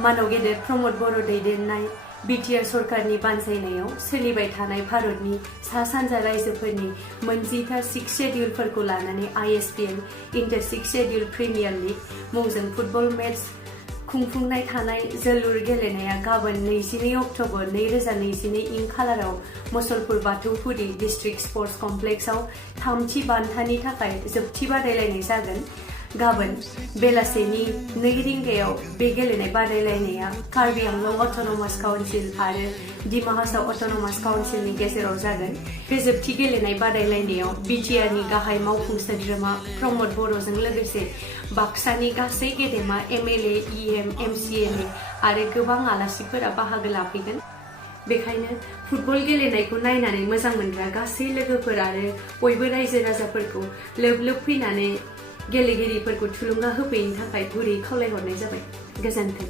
मानव गेदेर प्रमद बर' दैदेननाय बिटिआर सरकारनि बानजायनायाव सोलिबाय थानाय भारतनि सा सानजा रायजोफोरनि मोनजिथा सिक्स शेड्यूलफोरखौ लानानै ISPL inter six schedule premier league मुंजों फुटबल मैच खुंफुंनाय थानाय जोलुर गेलेनाया गाबोन 22 अक्ट'बर 2022 इं खालाराव मुसलपुर बाथौफुरि डिस्ट्रिक्ट स्पर्ट्स कमप्लेक्सआव थामथि बान्थानि थाखाय जोबथि बादायलायनाय जागोन। गाबोन बेलासेनि 2 रिंगायाव बे गेलेनाय बादायलायनाया कार्बी आंलं अट'नमास काउन्सिल आरो डिमा हासाव अट'नमास काउन्सिलनि गेजेराव जागोन। बे जोबथि गेलेनाय बादायलायनायाव बिटिआरनि गाहाय मावफुं सोद्रोमा प्रमद बर'जों लोगोसे बाक्सानि गासै गेदेमा एमएलए इएम एमसिएलए आरो गोबां आलासिफोरा बाहागो लाफैगोन। बेखायनो फुटबल गेलेनायखौ नायनानै मोजां मोनग्रा गासै लोगोफोर आरो बयबो रायजो राजाफोरखौ लोब लोब फैनानै गेलेगिरिफोरखौ थुलुंगा होफैनो थाखाय गुरै खावलायहरनाय जाबाय। गोजोन्थों।